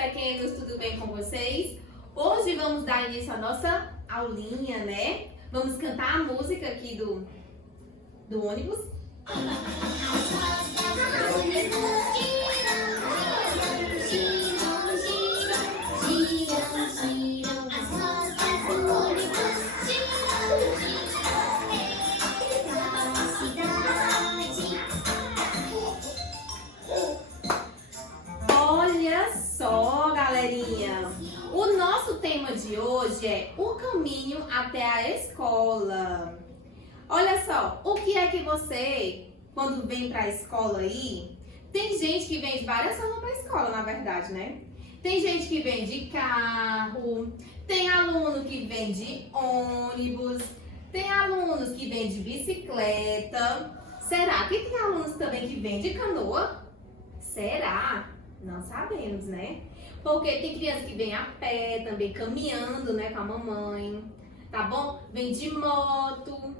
pequenos, tudo bem com vocês? Hoje vamos dar início à nossa aulinha, né? Vamos cantar a música aqui do ônibus. Olha só, galerinha! O nosso tema de hoje é o caminho até a escola. Olha só, o que é que você, quando vem pra escola aí, tem gente que vem de várias formas pra escola, na verdade, né? Tem gente que vem de carro, tem aluno que vem de ônibus, tem alunos que vem de bicicleta. Será que tem alunos também que vem de canoa? Será? Não sabemos, né? Porque tem criança que vem a pé, também caminhando, né, com a mamãe, tá bom? Vem de moto.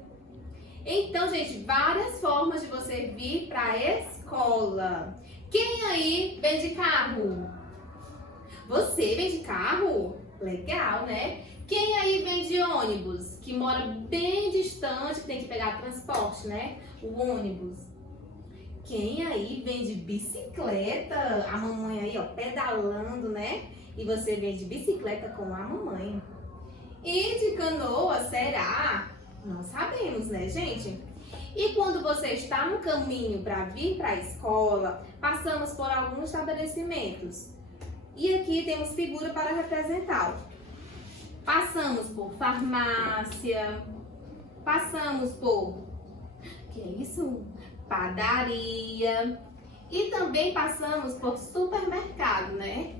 Então, gente, várias formas de você vir pra escola. Quem aí vem de carro? Você vem de carro? Legal, né? Quem aí vem de ônibus? Que mora bem distante, que tem que pegar transporte, né? O ônibus. Quem aí vem de bicicleta? A mamãe aí, ó, pedalando, né? E você vem de bicicleta com a mamãe. E de canoa, será? Não sabemos, né, gente? E quando você está no caminho para vir para a escola, passamos por alguns estabelecimentos. E aqui temos figura para representar. Passamos por farmácia, passamos por... que é isso? Padaria. E também passamos por supermercado, né?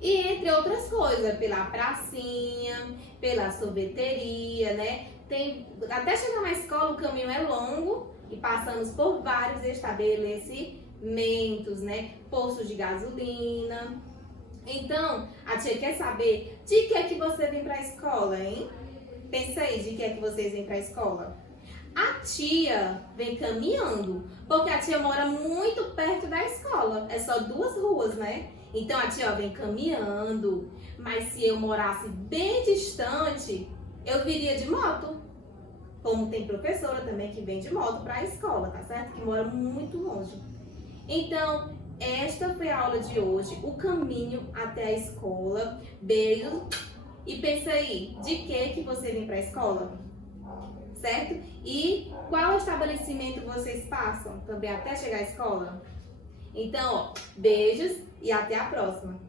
E entre outras coisas, pela pracinha, pela sorveteria, né? Até chegar na escola o caminho é longo e passamos por vários estabelecimentos, né? Postos de gasolina. Então, a tia quer saber de que é que você vem pra escola, hein? Pensa aí, de que é que vocês vêm pra escola? A tia vem caminhando, porque a tia mora muito perto da escola. É só 2 ruas, né? Então a tia vem caminhando. Mas se eu morasse bem distante, eu viria de moto. Como tem professora também que vem de moto para a escola, tá certo? Que mora muito longe. Então, esta foi a aula de hoje. O caminho até a escola. Beijo. E pensa aí, de que você vem para a escola? Certo? E qual estabelecimento vocês passam também até chegar à escola? Então, ó, beijos e até a próxima!